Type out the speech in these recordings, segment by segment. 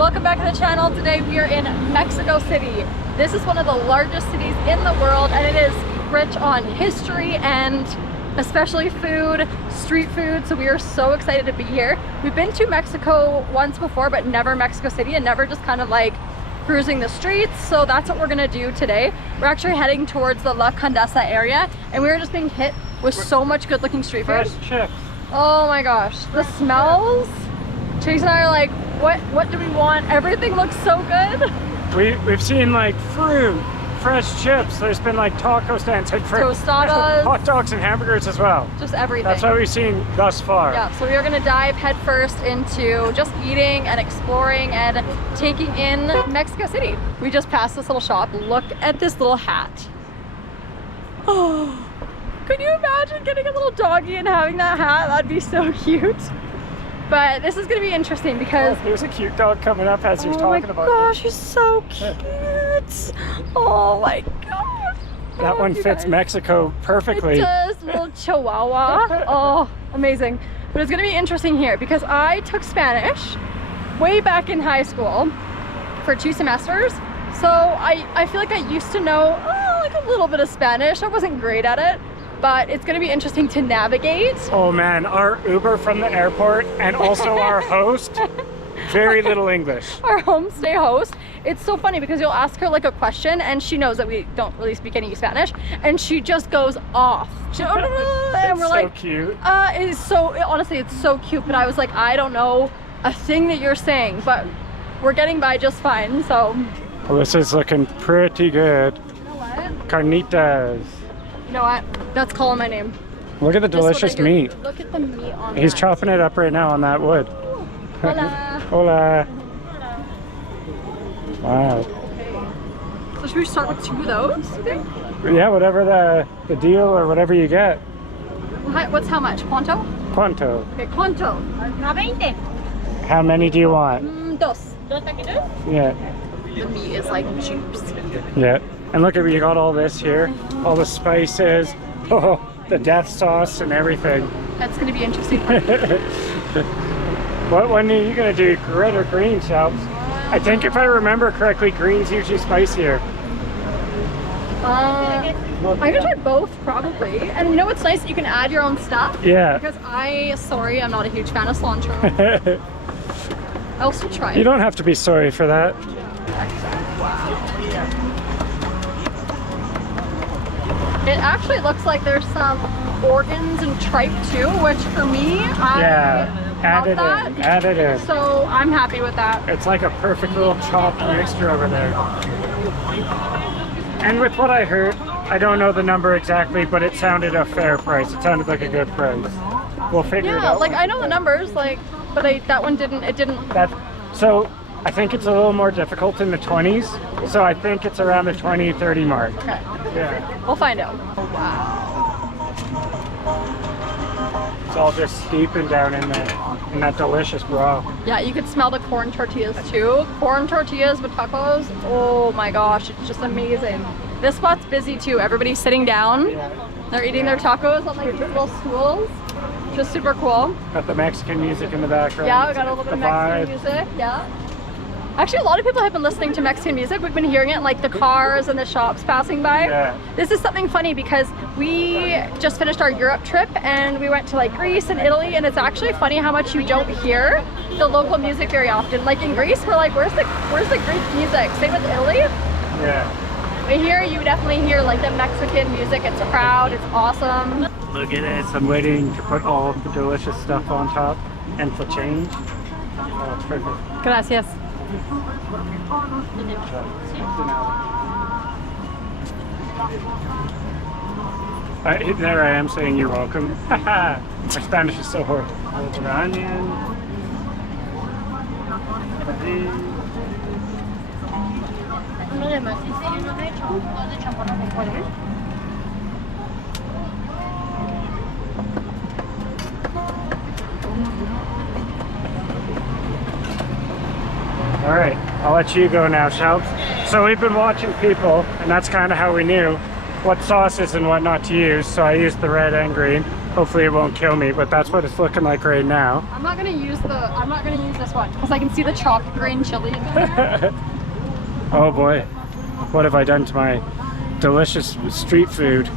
Welcome back to the channel. Today we are in Mexico City. This is one of the largest cities in the world and it is rich on history and especially food, street food, so we are so excited to be here. We've been to Mexico once before but never Mexico City and never just kind of like cruising the streets, so that's what we're gonna do today. We're actually heading towards the La Condesa area and we were just being hit with so much good looking street food. Fresh chips. Oh my gosh, the smells. Chase and I are like, what do we want? Everything looks so good. We've seen like fruit, fresh chips. There's been like taco stands, like tostadas, hot dogs and hamburgers as well. Just everything. That's what we've seen thus far. Yeah, so we are gonna dive headfirst into just eating and exploring and taking in Mexico City. We just passed this little shop. Look at this little hat. Oh, could you imagine getting a little doggy and having that hat? That'd be so cute. But this is gonna be interesting because there's a cute dog coming up as you're talking about. Oh my gosh, he's so cute. Oh my gosh. That one fits Mexico perfectly. It does, little chihuahua. Oh, amazing. But it's gonna be interesting here because I took Spanish way back in high school for 2 semesters. So I feel like I used to know like a little bit of Spanish. I wasn't great at it. But it's gonna be interesting to navigate. Oh man, our Uber from the airport and also our host, very little English. Our homestay host. It's so funny because you'll ask her like a question and she knows that we don't really speak any Spanish and she just goes off. And we're like, so cute. Honestly, it's so cute, but I was like, I don't know a thing that you're saying, but we're getting by just fine, so. Well, this is looking pretty good. You know what? Carnitas. You know what? That's calling my name. Look at the delicious meat. Look at the meat on He's that. chopping it up right now on that wood. Hola. Hola. Wow. Okay. So should we start with 2 of those, you think? Yeah, whatever the deal or whatever you get. What's how much? ¿Cuánto? Cuánto? Okay, ¿cuánto? A 20. How many do you want? Dos. ¿Dos taquitos? Yeah. The meat is like juice. Yeah. And look at you got all this here. All the spices. Oh, the death sauce and everything. That's gonna be interesting. What one are you gonna do? Red or green, Shelps? I think if I remember correctly, green's usually spicier. I'm gonna try both probably. And you know what's nice? You can add your own stuff. Yeah. Because I'm not a huge fan of cilantro. I'll still try. You don't have to be sorry for that. It actually looks like there's some organs and tripe too, which for me, I love that. Add it in. So I'm happy with that. It's like a perfect little chopped mixture over there. And with what I heard, I don't know the number exactly, but it sounded a fair price. It sounded like a good price. We'll figure it out. Yeah, like I know the numbers, like, but that one didn't. It didn't. So I think it's a little more difficult in the 20s. So I think it's around the 20, 30 mark. Okay. Yeah. We'll find out. Oh, wow. It's all just steeping down in that delicious broth. Yeah, you could smell the corn tortillas too. Corn tortillas with tacos. Oh my gosh, it's just amazing. This spot's busy too. Everybody's sitting down. Yeah. They're eating their tacos on like these little stools. Just super cool. Got the Mexican music in the background. Yeah, we got a little bit of Mexican music. Yeah. Actually, a lot of people have been listening to Mexican music. We've been hearing it in like the cars and the shops passing by. Yeah. This is something funny because we just finished our Europe trip and we went to like Greece and Italy, and it's actually funny how much you don't hear the local music very often. Like in Greece, we're like, where's the Greek music? Same with Italy. Yeah. But here you definitely hear like the Mexican music. It's proud, it's awesome. Look at this. I'm waiting to put all of the delicious stuff on top and for change. Oh, it's perfect. Gracias. There I am saying you're welcome. My Spanish is so horrible. Onion. Uno de maciza y uno de hecho, 2 de champurrado con pollo. All right, I'll let you go now, Shelps. So we've been watching people, and that's kind of how we knew what sauces and what not to use. So I used the red and green. Hopefully it won't kill me, but that's what it's looking like right now. I'm not gonna use this one because I can see the chopped green chili in there. Oh boy, what have I done to my delicious street food?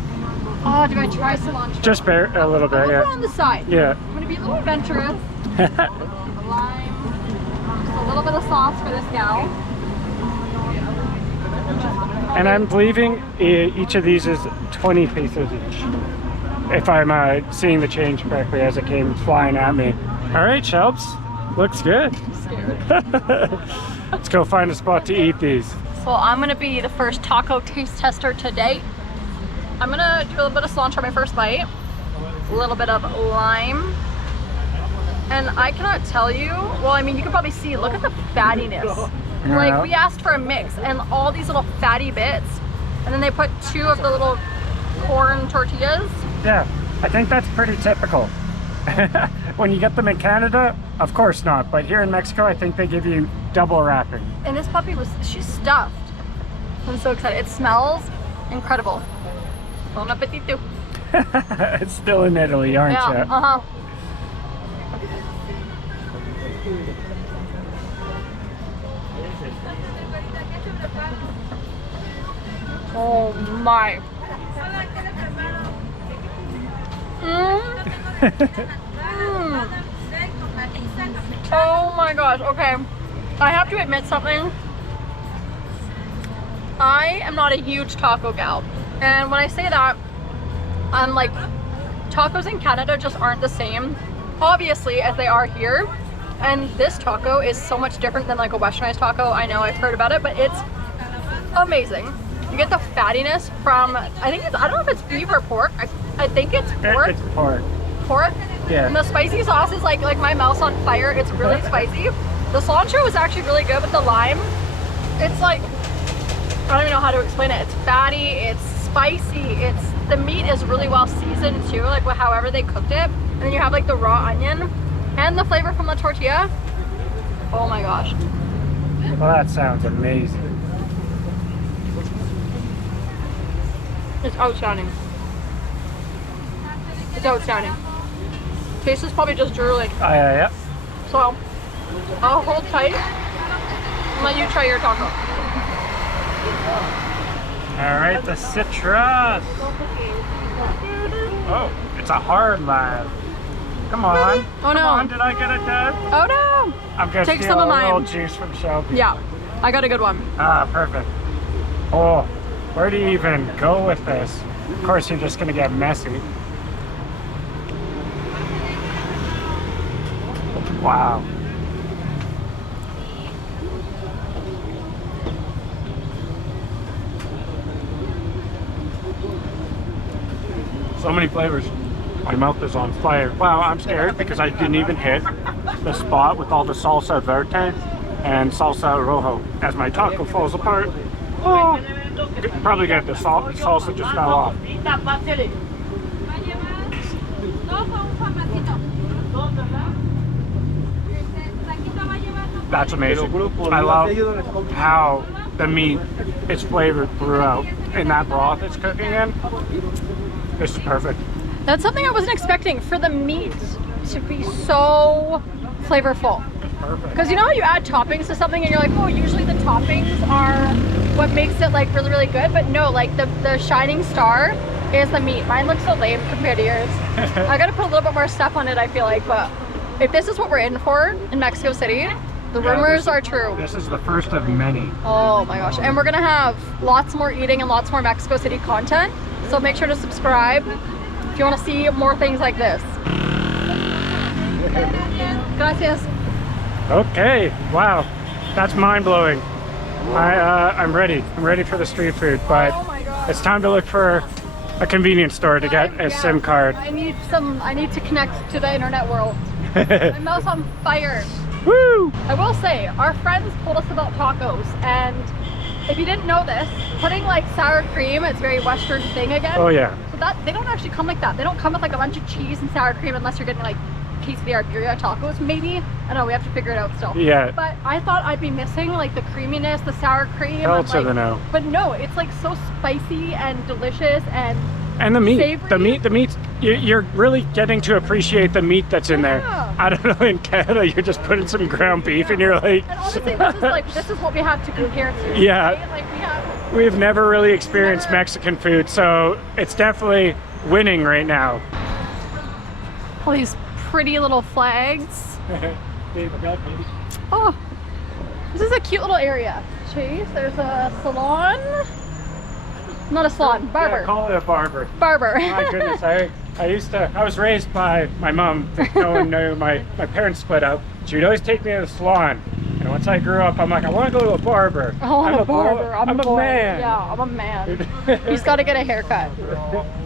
Oh, do I try cilantro? Just a little bit, I'll yeah. put it on the side. Yeah. I'm gonna be a little adventurous. Lime, just a little bit of sauce for this gal. And I'm believing each of these is 20 pesos each. If I'm seeing the change correctly as it came flying at me. All right, Shelps, looks good. I'm scared. Let's go find a spot to eat these. So I'm gonna be the first taco taste tester today. I'm gonna do a little bit of cilantro on my first bite, a little bit of lime, and I cannot tell you, well, I mean, you can probably see, look at the fattiness. Yeah. Like, we asked for a mix and all these little fatty bits, and then they put 2 of the little corn tortillas. Yeah, I think that's pretty typical. When you get them in Canada, of course not, but here in Mexico, I think they give you double wrapping. And this puppy she's stuffed. I'm so excited. It smells incredible. Bon appetito. It's still in Italy, aren't you? Yeah, uh-huh. Oh my. Oh my gosh, okay. I have to admit something. I am not a huge taco gal. And when I say that, I'm like, tacos in Canada just aren't the same, obviously, as they are here. And this taco is so much different than like a westernized taco. I know, I've heard about it, but it's amazing. You get the fattiness from, I don't know if it's beef or pork. I think it's pork. It's pork. Pork? Yeah. And the spicy sauce is like my mouth's on fire. It's really spicy. The cilantro was actually really good, but the lime, it's like, I don't even know how to explain it. It's fatty, it's spicy, the meat is really well seasoned too, like however they cooked it. And then you have like the raw onion and the flavor from the tortilla. Oh my gosh. Well, that sounds amazing. It's outstanding. It's outstanding. Taste is probably just drooling. Oh, yeah. So, I'll hold tight and let you try your taco. All right, the citrus. Oh, it's a hard lime. Come on. Oh Come no. on, did I get it done? Oh no. I'm gonna Take steal some of a little mine. juice from Shelby. Yeah, I got a good one. Ah, perfect. Oh, where do you even go with this? Of course, you're just gonna get messy. Wow. So many flavors. My mouth is on fire. Wow, I'm scared because I didn't even hit the spot with all the salsa verde and salsa rojo as my taco falls apart. Oh, probably get the salsa just fell off. That's amazing. I love how the meat is flavored throughout and that broth it's cooking in. This is perfect. That's something I wasn't expecting, for the meat to be so flavorful. Perfect. Because you know how you add toppings to something and you're like, oh, usually the toppings are what makes it like really, really good. But no, like the shining star is the meat. Mine looks so lame compared to yours. I gotta put a little bit more stuff on it, I feel like. But if this is what we're in for in Mexico City, the rumors are true. This is the first of many. Oh my gosh. And we're gonna have lots more eating and lots more Mexico City content. So make sure to subscribe if you want to see more things like this. Gracias. Okay, wow, that's mind-blowing. I'm ready. I'm ready for the street food, but Oh my God. it's time to look for a convenience store to get a Yeah. SIM card. I need to connect to the internet world. My mouth's on fire. Woo! I will say, our friends told us about tacos, and if you didn't know this, putting like sour cream, it's a very Western thing again. Oh yeah. So that they don't actually come like that. They don't come with like a bunch of cheese and sour cream unless you're getting like quesadilla or birria tacos, maybe. I don't know, we have to figure it out still. Yeah. But I thought I'd be missing like the creaminess, the sour cream. Hell and, to like, the no. But no, it's like so spicy and delicious, and And the meat, Savory? the meat, you're really getting to appreciate the meat that's in there. Yeah. I don't know, in Canada, you're just putting some ground beef and you're like... And honestly, this is what we have to compare to. Yeah. Right? Like We've never really experienced Mexican food, so it's definitely winning right now. all these pretty little flags. Oh, this is a cute little area. Chase, there's a salon. Not a salon, barber. Yeah, call it a barber. Barber. My goodness, I was raised by my mom. No one knew my parents split up. She would always take me to the salon. And once I grew up, I'm like, I want to go to a barber. Oh, I'm a barber. I'm a boy. man. Yeah, I'm a man. He's got to get a haircut.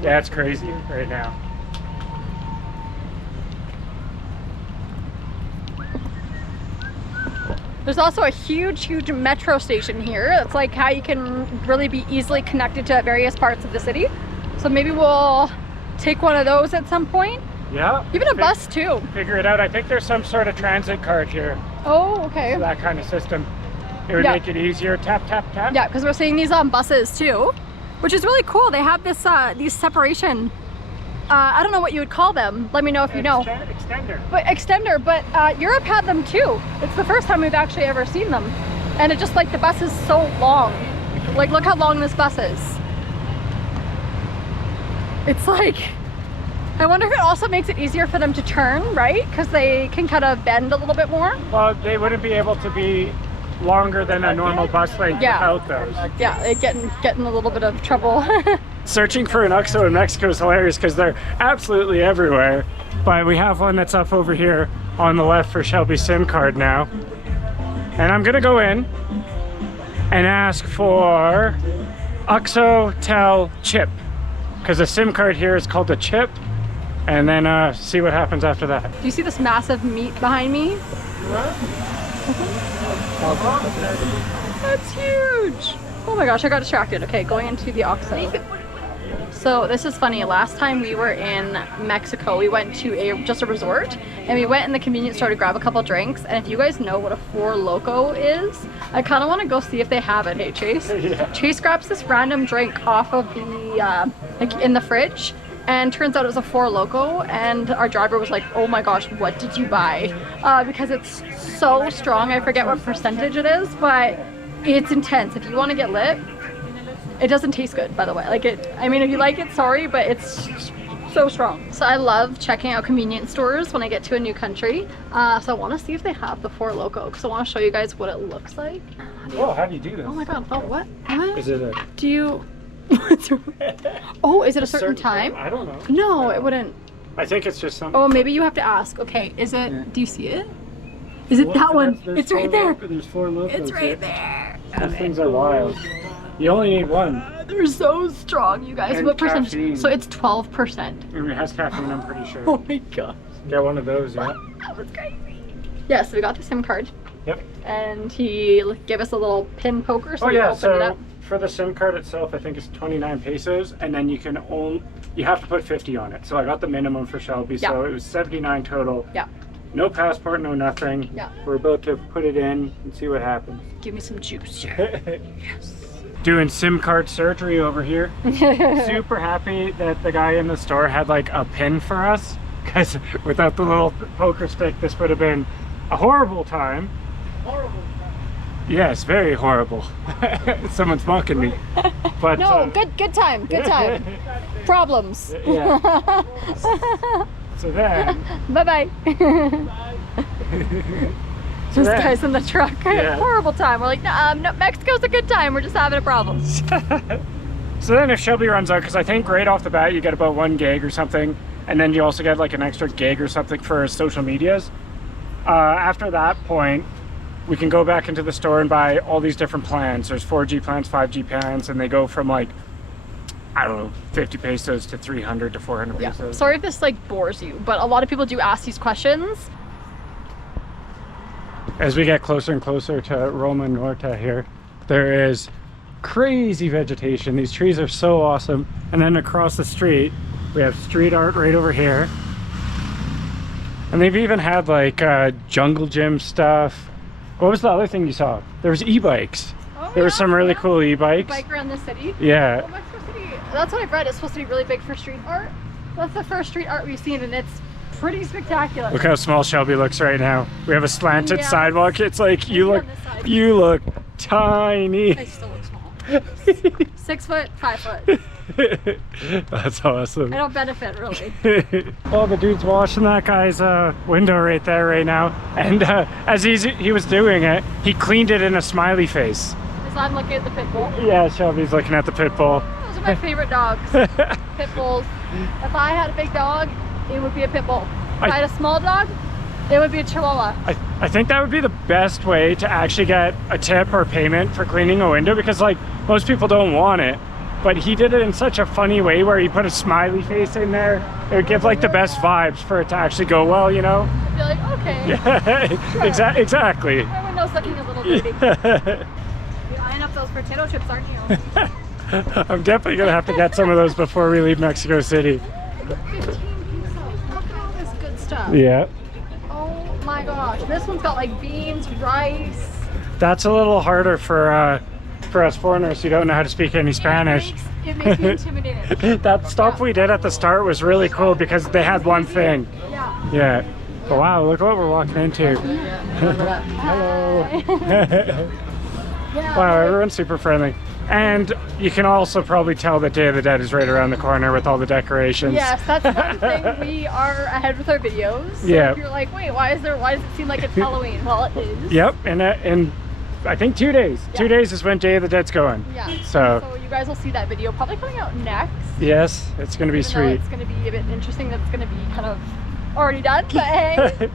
Yeah, it's crazy right now. There's also a huge metro station here. That's like how you can really be easily connected to various parts of the city. So maybe we'll take one of those at some point. Yeah. Even a bus too. Figure it out. I think there's some sort of transit card here. Oh, okay. That kind of system. It would Yeah. make it easier. Tap, tap, tap. Yeah, because we're seeing these on buses too, which is really cool. They have this these separation. I don't know what you would call them. Let me know if you know. Extender. But extender, but Europe had them too. It's the first time we've actually ever seen them. And it just like the bus is so long. Like look how long this bus is. It's like, I wonder if it also makes it easier for them to turn, right? Because they can kind of bend a little bit more. Well, they wouldn't be able to be longer than a normal bus length without those. Yeah, it getting a little bit of trouble. Searching for an OXXO in Mexico is hilarious because they're absolutely everywhere. But we have one that's up over here on the left for Shelby's SIM card now. And I'm gonna go in and ask for OXXO Tel chip, because the SIM card here is called a chip, and then see what happens after that. Do you see this massive meat behind me? That's huge. Oh my gosh, I got distracted. Okay, going into the OXXO. So this is funny. Last time we were in Mexico, we went to just a resort, and we went in the convenience store to grab a couple drinks. And if you guys know what a Four Loko is, I kind of want to go see if they have it. Hey, Chase. Yeah. Chase grabs this random drink off of the like in the fridge, and turns out it was a Four Loko. And our driver was like, "Oh my gosh, what did you buy?" Because it's so strong. I forget what percentage it is, but it's intense. If you want to get lit. It doesn't taste good, by the way. Like it, I mean, if you like it, sorry, but it's so strong. So I love checking out convenience stores when I get to a new country. So I want to see if they have the Four Loko, because I want to show you guys what it looks like. Oh, how do you do this? Oh my god, oh what? What? Is it a... Do you... Oh, is it a certain time? I don't know. No, it wouldn't. I think it's just something... Oh, maybe you have to ask. Okay, is it... Yeah. Do you see it? Is it that one? It's right there. There's Four Lokos. It's right there. These things are wild. You only need one. They're so strong, you guys. And what percentage? caffeine. So it's 12%. And it has caffeine, I'm pretty sure. Oh my god. Get one of those, yeah. That was crazy. Yeah, so we got the SIM card. Yep. And he gave us a little pin poker, so Oh we yeah, opened it so up. for the SIM card itself, I think it's 29 pesos, and then you can you have to put 50 on it. So I got the minimum for Shelby, so it was 79 total. Yeah. No passport, no nothing. Yeah. We're about to put it in and see what happens. Give me some juice. Yes. Doing SIM card surgery over here. Super happy that the guy in the store had like a pin for us, because without the little poker stick, this would have been a horrible time. Horrible. Yes, very horrible. Someone's mocking me. But No, good time, good time. Problems. Yeah. So then, Bye-bye. So This then- guy's in the truck. Yeah. Horrible time. We're like, no, Mexico's a good time. We're just having a problem. so then if Shelby runs out, because I think right off the bat you get about 1 gig or something, and then you also get like an extra gig or something for social medias. After that point, we can go back into the store and buy all these different plans. There's 4G plans, 5G plans, and they go from like, I don't know, 50 pesos to 300 to 400 Yeah. pesos. Sorry if this like bores you, but a lot of people do ask these questions. As we get closer and closer to Roma Norte here, there is crazy vegetation. These trees are so awesome. And then across the street, we have street art right over here. And they've even had like jungle gym stuff. What was the other thing you saw? There was e-bikes. Oh, There were some really cool e-bikes. Bike around the city. Yeah. Well, Mexico City, that's what I've read. It's supposed to be really big for street art. That's the first street art we've seen, and it's pretty spectacular. Look how small Shelby looks right now. We have a slanted Yeah. sidewalk. It's like you Maybe look, on this side. you look tiny. I still look small. 6 foot, 5 foot. That's awesome. I don't benefit really. Well, the dude's washing that guy's window right there right now, and as he was doing it, he cleaned it in a smiley face. Because I'm looking at the pit bull. Yeah, Shelby's looking at the pit bull. Those are my favorite dogs. Pit bulls. If I had a big dog, it would be a pit bull. If I had a small dog, it would be a Chihuahua. I think that would be the best way to actually get a tip or payment for cleaning a window, because like most people don't want it. But he did it in such a funny way where he put a smiley face in there. It would give like the best vibes for it to actually go well, you know? I'd be like, okay. Yeah, Sure. exactly. My window's looking a little dirty. Yeah. You're eyeing up those potato chips, aren't you? I'm definitely gonna have to get some of those before we leave Mexico City. 15 pesos. Look at all this good stuff. Yeah, Oh my gosh. This one's got like beans, rice. that's a little harder for us foreigners who don't know how to speak any Spanish. It makes me intimidated. That stop we did at the start was really cool because they had one thing. Yeah. Yeah. But wow, look what we're walking into. Hello. Yeah. Wow, everyone's super friendly. And you can also probably tell that Day of the Dead is right around the corner with all the decorations. Yes, that's one thing. We are ahead with our videos. So Yeah. if you're like, wait, why does it seem like it's Halloween? Well, it is. Yep, and I think 2 days. Yeah. 2 days is when Day of the Dead's going. Yeah. So you guys will see that video probably coming out next. yes, it's gonna be Even though sweet. it's going to be a bit interesting that it's going to be kind of already done, but hey,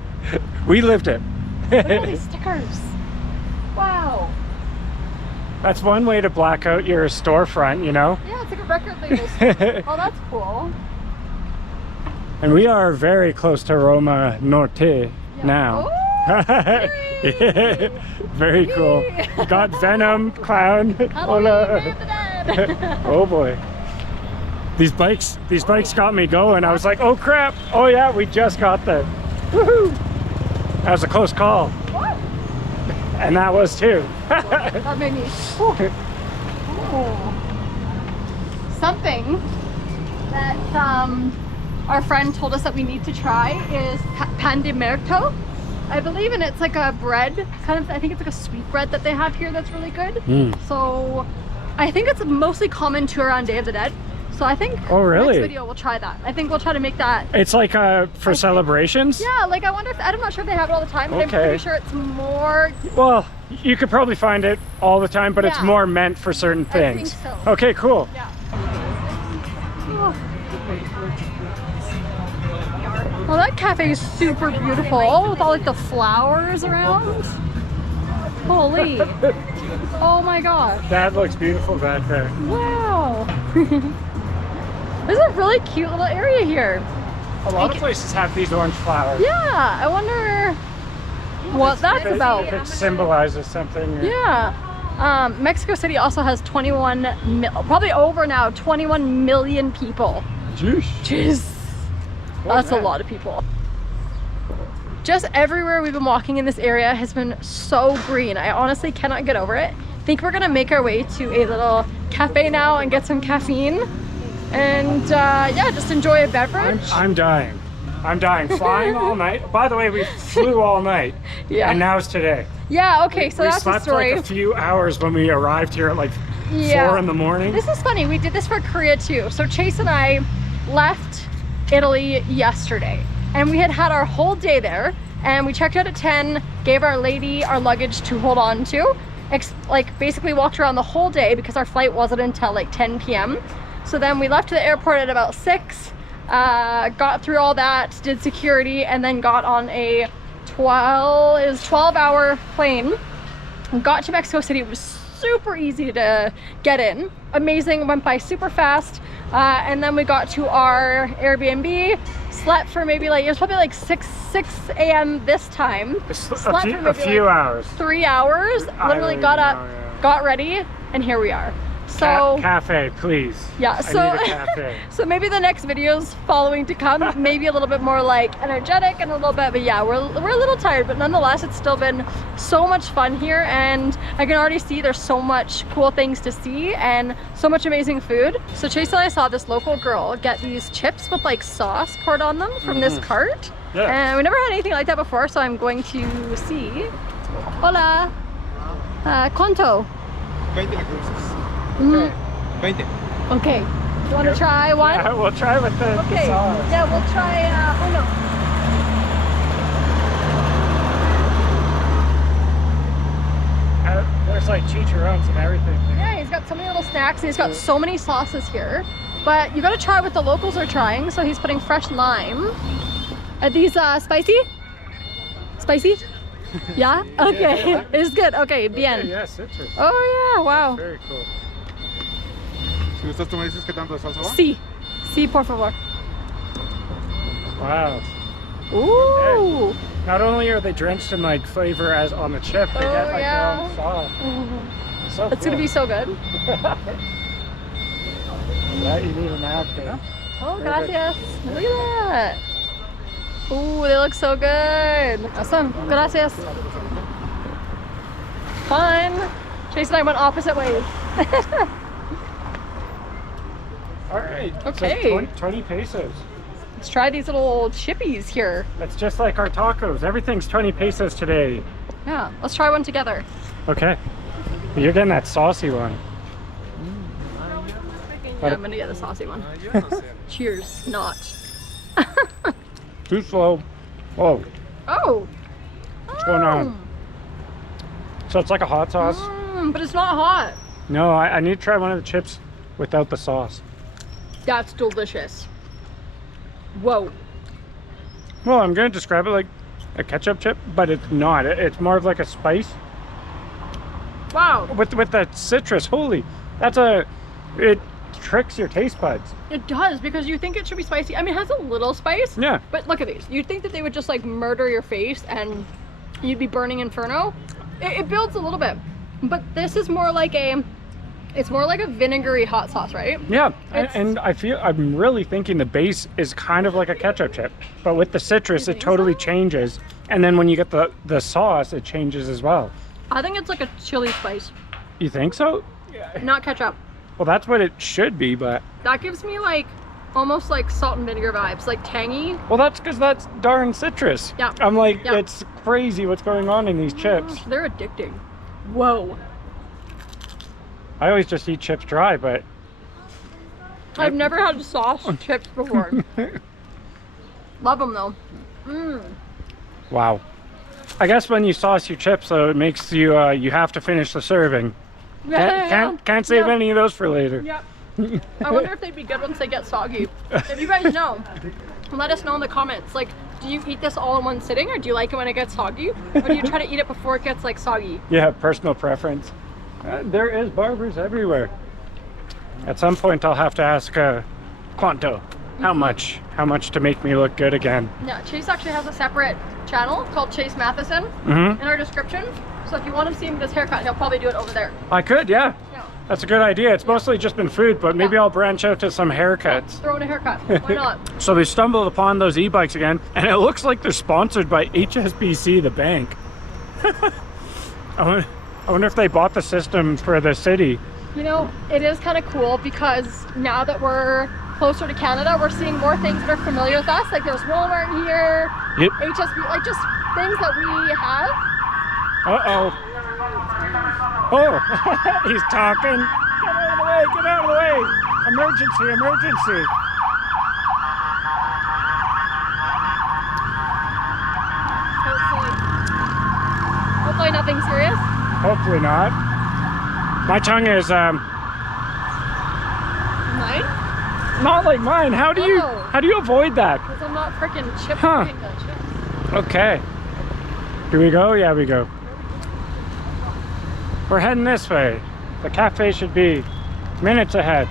We lived it. look at all these stickers. Wow. That's one way to black out your storefront, you know? Yeah, it's like a record label store. Oh, that's cool. And we are very close to Roma Norte now. Oh, Yeah. Very cool. Yay. Got Venom, Clown. Halloween, Hola. Day of the Dead. Oh boy. These bikes got me going. I was like, oh crap. Oh yeah, we just got there. Woohoo. That was a close call. What? And that was too. That made me. Oh. Something that our friend told us that we need to try is pan de muerto, I believe, and it's like a bread, kind of. I think it's like a sweet bread that they have here that's really good. Mm. So I think it's mostly common to around Day of the Dead. So I think Oh, really? next video we'll try that. I think we'll try to make that. It's like for celebrations? Yeah, like I wonder if, I'm not sure if they have it all the time, but I'm Okay. pretty sure it's more. Well, you could probably find it all the time, but it's Yeah. more meant for certain I think things. so. Okay, cool. Yeah. Oh. Well, that cafe is super beautiful with all like the flowers around. Holy. Oh my gosh. That looks beautiful back there. Wow. There's a really cute little area here. A lot of places have these orange flowers. Yeah, I wonder what that's about. If it symbolizes something. or- Yeah. Mexico City also has probably over now, 21 million people. Jeez. Jeez. Oh, That's a man. lot of people. Just everywhere we've been walking in this area has been so green. I honestly cannot get over it. I think we're gonna make our way to a little cafe now and get some caffeine. And yeah, just enjoy a beverage. I'm dying. I'm dying. Flying all night. By the way, we flew all night. Yeah. And now it's today. Yeah, okay, so we that's the slept story. like a few hours when we arrived here at like Yeah. 4 in the morning. This is funny, we did this for Korea too. So Chase and I left Italy yesterday and we had our whole day there, and we checked out at 10, gave our lady our luggage to hold on to, like basically walked around the whole day because our flight wasn't until like 10 p.m. So then we left the airport at about 6, got through all that, did security, and then got on a 12-hour plane. Got to Mexico City. It was super easy to get in. Amazing, went by super fast. And then we got to our Airbnb, slept for maybe like, it was probably like 6 a.m. this time. Slept for A maybe few like hours. 3 hours. Literally got up, got ready, and here we are. So cafe, please. yeah, so I need a cafe. so maybe the next videos following to come, maybe a little bit more like energetic and a little bit, but yeah, we're a little tired, but nonetheless, it's still been so much fun here, and I can already see there's so much cool things to see and so much amazing food. So Chase and I saw this local girl get these chips with like sauce poured on them from this cart. Yeah. And we never had anything like that before, so I'm going to see. Hola. ¿Cuánto? 20 la cruces. Mm, 20. okay. You want to try one? Yeah, we'll try with the Okay. sauce. Yeah, we'll try. Uno. There's like chicharrones and everything. Yeah, he's got so many little snacks and he's got so many sauces here. But you gotta try what the locals are trying. So he's putting fresh lime. Are these spicy? Spicy? Yeah? Okay. It's good. Okay, bien. Yeah, citrus. Oh yeah, wow. Very cool. Si gustas, tú me dices qué tanto de salsa va. Sí. Sí, por favor. Wow. Ooh. Not only are they drenched in like flavor as on the chip, they Oh, get like yeah. their own sauce. So It's gonna be so good. Yeah, you need a napkin. Oh, Very good. gracias. Look at that. Ooh, they look so good. Awesome. Gracias. Fun. Chase and I went opposite ways. All right. Okay. So 20 pesos. Let's try these little chippies here. That's just like our tacos. Everything's 20 pesos today. Yeah, let's try one together. Okay. You're getting that saucy one. Yeah, I'm gonna get the saucy one. Cheers. Not. Too slow. Whoa. Oh. What's going on? So it's like a hot sauce? But it's not hot. No, I need to try one of the chips without the sauce. That's delicious. Whoa. Well, I'm going to describe it like a ketchup chip, but it's not. It's more of like a spice. Wow. With that citrus, holy, it tricks your taste buds. It does, because you think it should be spicy. I mean, it has a little spice. Yeah. But look at these. You'd think that they would just like murder your face and you'd be burning inferno. It builds a little bit. But this is more like it's more like a vinegary hot sauce, right? Yeah, It's- and I'm really thinking the base is kind of like a ketchup chip, but with the citrus, You it think totally so? changes. And then when you get the sauce, it changes as well. I think it's like a chili spice, You think so? not ketchup. Well, that's what it should be, but That gives me like almost like salt and vinegar vibes, like tangy. well, that's because that's darn citrus. Yeah. I'm like, Yeah. it's crazy what's going on in these chips. They're addicting. Whoa. I always just eat chips dry, but I've never had sauce chips before. Love them though. wow. I guess when you sauce your chips, though, it makes you you have to finish the serving. Can't save any of those for later. Yep. I wonder if they'd be good once they get soggy. If you guys know, let us know in the comments. Like, do you eat this all in one sitting, or do you like it when it gets soggy? Or do you try to eat it before it gets like soggy? Yeah, personal preference. There is barbers everywhere. At some point, I'll have to ask Quanto, how much to make me look good again. Yeah, Chase actually has a separate channel called Chase Matheson Mm-hmm. in our description. So if you want to see him with his haircut, he'll probably do it over there. I could, yeah. Yeah. That's a good idea. It's mostly just been food, but maybe I'll branch out to some haircuts. Throw in a haircut. Why not? So we stumbled upon those e-bikes again, and it looks like they're sponsored by HSBC, the bank. I wonder if they bought the system for the city. You know, it is kind of cool because now that we're closer to Canada, we're seeing more things that are familiar with us. Like there's Walmart here, Yep. HSB, like just things that we have. Uh-oh. Oh, he's talking. Get out of the way, get out of the way. Emergency, emergency. Hopefully nothing serious. Hopefully not. My tongue is Mine? not like mine. How do you Oh. avoid that? Because I'm not freaking chip Huh. eating that chip. Okay. Do we go? Yeah, we go. We're heading this way. The cafe should be minutes ahead.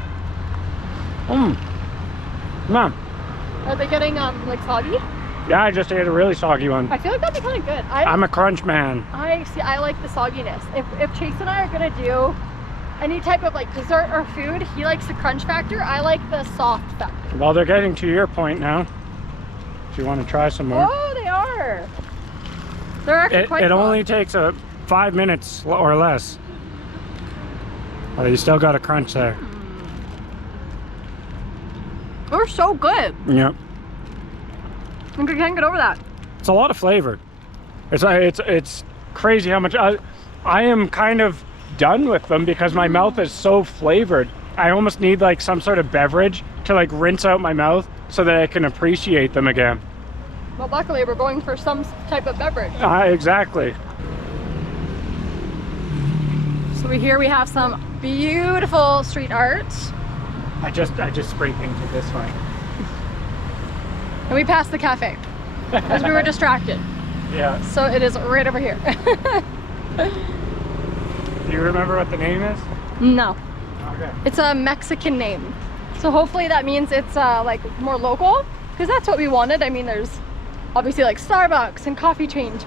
Mom. Are they getting like soggy? Yeah, I just ate a really soggy one. I feel like that'd be kind of good. I'm a crunch man. I see. I like the sogginess. If Chase and I are gonna do any type of like dessert or food, he likes the crunch factor. I like the soft factor. Well, they're getting to your point now. If you want to try some more. Oh, they are. They're actually quite It soft. only takes 5 minutes or less. Oh, you still got a crunch there. They're so good. Yep. I can't get over that. It's a lot of flavor. It's crazy how much I am kind of done with them because my mouth is so flavored. I almost need like some sort of beverage to like rinse out my mouth so that I can appreciate them again. Well, luckily we're going for some type of beverage. Exactly. So here we have some beautiful street art. I just spray painted this one. And we passed the cafe because we were distracted. Yeah. So it is right over here. Do you remember what the name is? No. Okay. It's a Mexican name. So hopefully that means it's like more local, because that's what we wanted. I mean, there's obviously like Starbucks and coffee chains.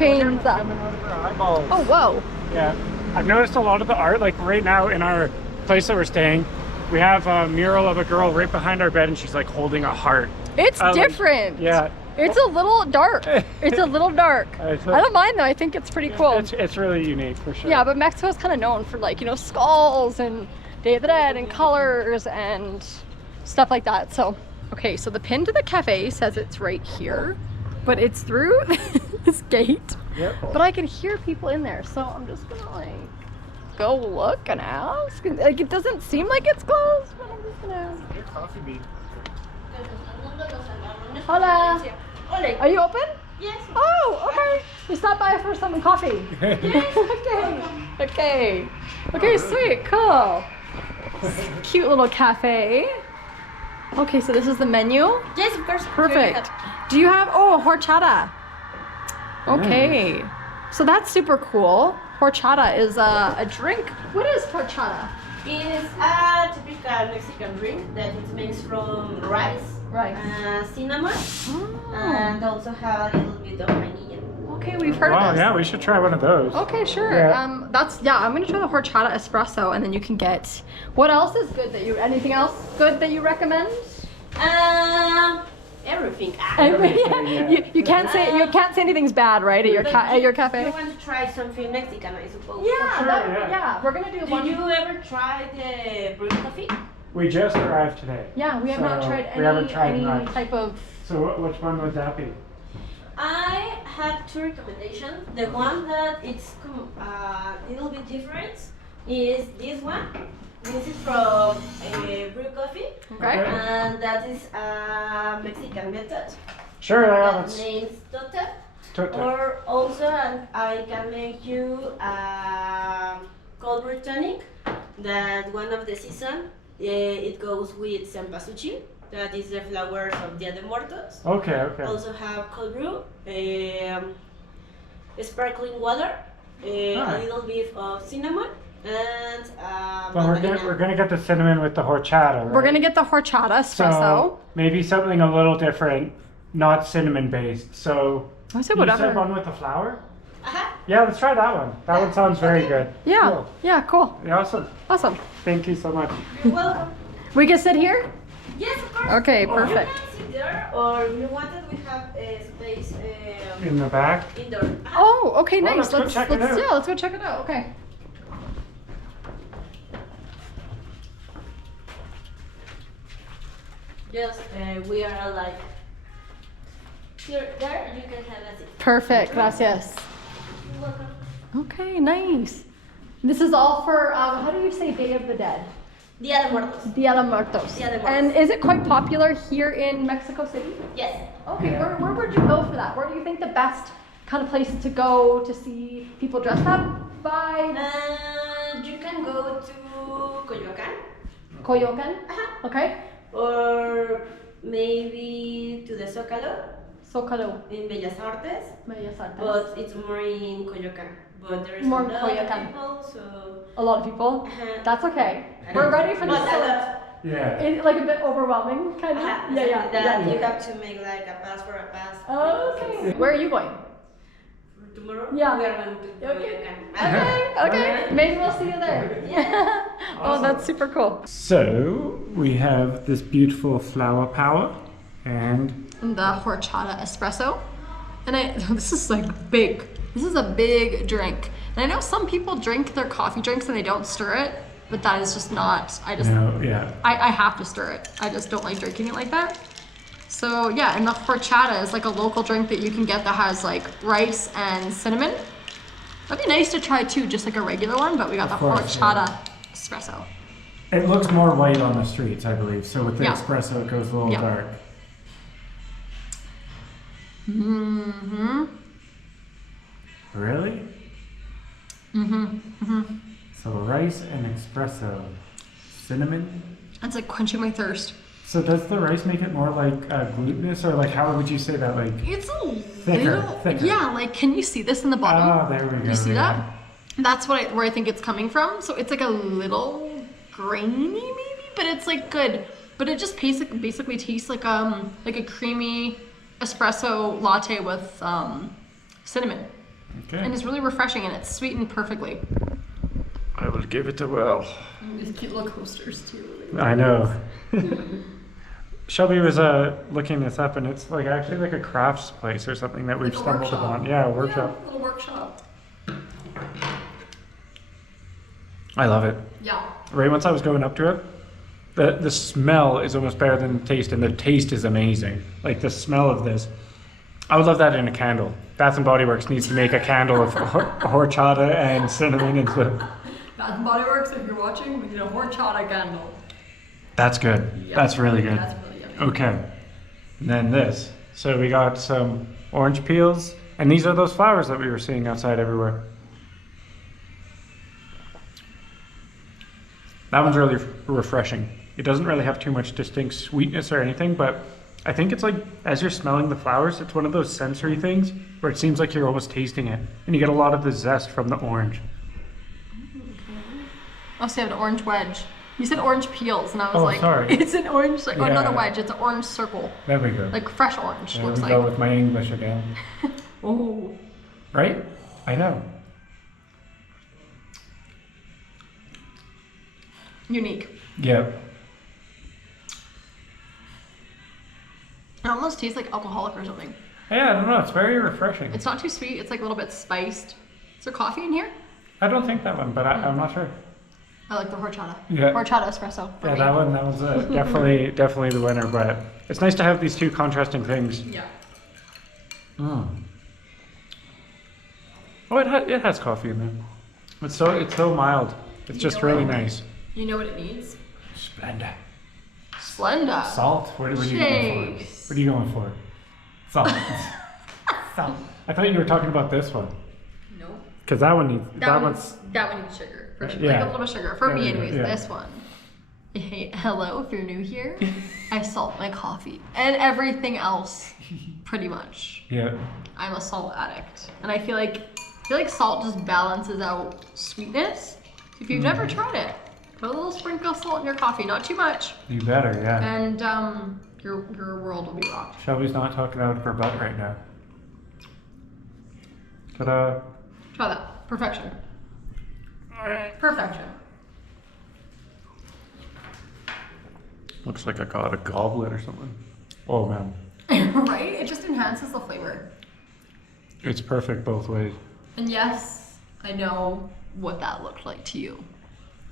Oh, whoa. Yeah. I've noticed a lot of the art, like right now in our place that we're staying, we have a mural of a girl right behind our bed and she's like holding a heart. It's different. Yeah. It's a little dark. It's a little dark. I don't mind though. I think it's pretty cool. It's really unique for sure. Yeah, but Mexico's kind of known for like, you know, skulls and Day of the Dead and colors and stuff like that. So, okay, so the pin to the cafe says it's right here, but it's through this gate. Yep. But I can hear people in there, so I'm just gonna like go look and ask. Like it doesn't seem like it's closed, but I'm just gonna ask. Good coffee bean. Hola. Are you open? Yes. Oh, okay. We stopped by for some coffee. Okay. Okay, sweet, cool. Cute little cafe. Okay, so this is the menu. Yes, of course. Perfect. Do you have, horchata. Okay. So that's super cool. Horchata is a drink. What is horchata? It is a typical Mexican drink that is made from rice, cinnamon, and also have a little bit of vanilla. Okay, we've heard Wow, of this. yeah, we should try one of those. Okay, sure. Yeah. I'm gonna try the horchata espresso, and then you can get. What else is good that you? Anything else good that you recommend? Everything. Yeah. You can't say anything's bad, right? At your cafe. You want to try something Mexican, I suppose. Yeah, Sure, yeah. We're gonna do Did one. you ever try the brewed coffee? We just arrived today. Yeah, we have not So, tried we haven't tried any much. type of. So which one would that be? I have two recommendations. The one that it's a little bit different is this one. This is from brew coffee, Okay. and that is a Mexican method. Sure, yeah, That let's names Tote. tote. Or also, I can make you a cold brew tonic. That one of the season, it goes with cempasúchil. That is the flowers of Dia de Muertos. Okay, okay. Also have cold brew, sparkling water, a little bit of cinnamon, and Well, we're gonna get the cinnamon with the horchata, right? We're gonna get the horchata espresso. So maybe something a little different, not cinnamon based. So I said you whatever. said one with the flour? Uh-huh. Yeah, let's try that one. That one sounds very good. Yeah. Cool. Yeah. Cool. Yeah, awesome. Awesome. Thank you so much. You're welcome. We can sit here. Yes, of course. Okay. You Perfect. can sit there, or if you wanted, we have a space In the back. indoor. Oh. Okay. Well, Nice. let's go check it out. Yeah. Let's go check it out. Okay. Just we are like here, there. You can have a seat. Perfect. Gracias. You're welcome. Okay. Nice. This is all for how do you say Day of the Dead? Dia de Muertos. Dia de Muertos. Dia de Muertos. And is it quite popular here in Mexico City? Yes. Okay, where would you go for that? Where do you think the best kind of places to go to see people dressed up by? You can go to Coyoacán, Coyoacán? Uh-huh. Okay. or maybe to the Zócalo Zócalo. in Bellas Artes, Bellas Artes. but it's more in Coyoacán. But there is More a lot Coyoacán. of people, so A lot of people. Uh-huh. That's okay. We're ready for but this. a lot. Yeah. Like a bit overwhelming, kind of. Uh-huh, Yeah. that you have to make like a pass for a pass. Oh, okay. Where are you going? tomorrow, Yeah. we are going to Okay. Coyoacán. Okay. Maybe we'll see you there. Yeah. Oh, that's super cool. So we have this beautiful flower power and The horchata espresso. And this is like big. This is a big drink. And I know some people drink their coffee drinks and they don't stir it, but that is just not, I have to stir it. I just don't like drinking it like that. So yeah, and the horchata is like a local drink that you can get that has like rice and cinnamon. That'd be nice to try too, just like a regular one, but we got the horchata espresso. it looks more white on the streets, I believe. So with the Yeah. espresso, it goes a little Yeah. dark. Mm-hmm. Really? So rice and espresso, cinnamon. It's like quenching my thirst. So does the rice make it more like glutinous, or like how would you say that? Like It's a Thicker, little, thicker. yeah. Like, can you see this in the bottom? ah, there we go. You see yeah. that? That's where I think it's coming from. So it's like a little grainy, maybe, but it's like good. But it just basically tastes like a creamy espresso latte with cinnamon, Okay. and it's really refreshing, and it's sweetened perfectly. I will give it a whirl. These cute little coasters too. I know. Shelby was looking this up, and it's like actually like a crafts place or something that we've Like a stumbled workshop. upon. Yeah, a workshop. Yeah, little workshop. I love it. Yeah. Right once I was going up to it, the smell is almost better than the taste, and the taste is amazing. Like the smell of this, I would love that in a candle. Bath and Body Works needs to make a candle of horchata and cinnamon and stuff. Bath and Body Works, if you're watching, we need a horchata candle. That's good. Yeah. That's really good. That's really yummy. Okay. And then this. So we got some orange peels, and these are those flowers that we were seeing outside everywhere. That one's really refreshing. It doesn't really have too much distinct sweetness or anything, but I think it's like, as you're smelling the flowers, it's one of those sensory things where it seems like you're almost tasting it. And you get a lot of the zest from the orange. Oh, so you have an orange wedge. You said orange peels, and I was Oh, like, sorry. it's an orange, like, oh, not a Yeah. wedge, it's an orange circle. There we go. Like fresh orange, There looks we like. go with my English again. Oh. Right? I know. Unique. Yep. It almost tastes like alcoholic or something. Yeah, I don't know. It's very refreshing. It's not too sweet, it's like a little bit spiced. Is there coffee in here? I don't think that one, but I'm not sure. I like the horchata. Yeah. Horchata espresso for Yeah, me. that was definitely the winner, but it's nice to have these two contrasting things. Yeah. Mm. Oh, it has coffee in there. It's so mild. It's just know really what? nice. You know what it needs? Splenda. Splenda. Salt? What are you going for? Chase. What are you going for? Salt. Salt. I thought you were talking about this one. No. Because that one needs That one needs sugar. For sure. Yeah. Like a little bit of sugar. For There me we go, anyways, yeah. this one. Hey, hello, if you're new here, I salt my coffee. And everything else, pretty much. Yeah. I'm a salt addict. And I feel like salt just balances out sweetness. If you've never tried it, put a little sprinkle of salt in your coffee, not too much. You better, yeah. And your world will be rocked. Shelby's not talking out of her butt right now. Ta-da. Try that. Perfection. Perfection. Looks like I got a goblet or something. Oh man. Right? It just enhances the flavor. It's perfect both ways. And yes, I know what that looked like to you.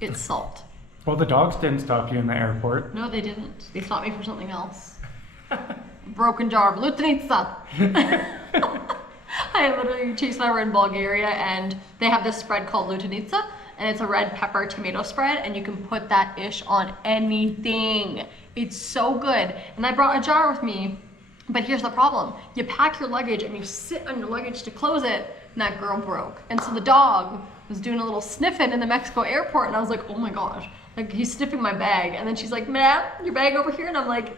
It's salt. Well, the dogs didn't stop you in the airport. No, they didn't. They stopped me for something else. Broken jar of Lutenitsa. Chase and I were in Bulgaria, and they have this spread called Lutenitsa, and it's a red pepper tomato spread, and you can put that ish on anything. It's so good. And I brought a jar with me, but here's the problem. You pack your luggage and you sit on your luggage to close it, and that girl broke. And so the dog was doing a little sniffing in the Mexico airport, and I was like, oh my gosh. Like, he's sniffing my bag, and then she's like, ma'am, your bag over here? And I'm like,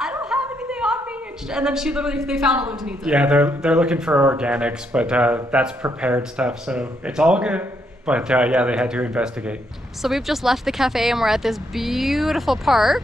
I don't have anything on me. And then they found a Lutenitsa. Yeah, they're looking for organics, but that's prepared stuff, so it's all good. But yeah, they had to investigate. So we've just left the cafe and we're at this beautiful park.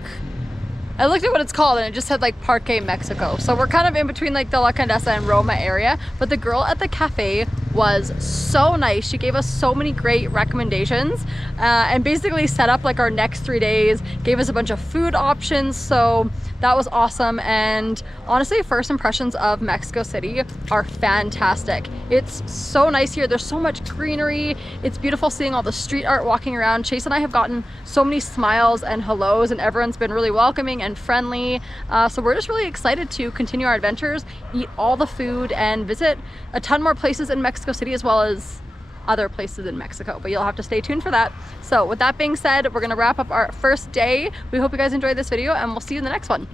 I looked at what it's called and it just said like Parque Mexico. So we're kind of in between like the La Condesa and Roma area, but the girl at the cafe was so nice. She gave us so many great recommendations and basically set up like our next 3 days, gave us a bunch of food options. So that was awesome. And honestly, first impressions of Mexico City are fantastic. It's so nice here. There's so much greenery. It's beautiful seeing all the street art walking around. Chase and I have gotten so many smiles and hellos, and everyone's been really welcoming and friendly. So we're just really excited to continue our adventures, eat all the food, and visit a ton more places in Mexico City as well as other places in Mexico, but you'll have to stay tuned for that. So with that being said, we're gonna wrap up our first day. We hope you guys enjoyed this video and we'll see you in the next one.